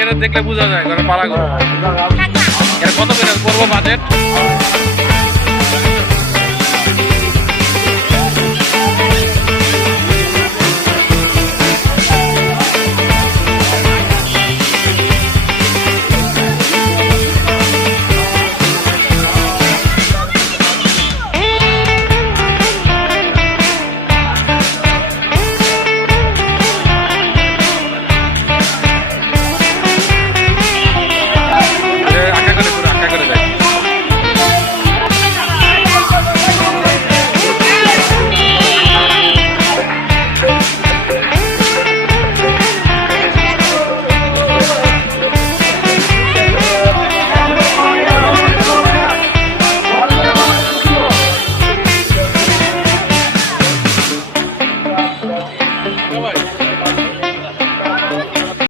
এর দেখলে বোঝা যায় ঘরে পালা গরু। এর কত করে পড়বো বাজেট?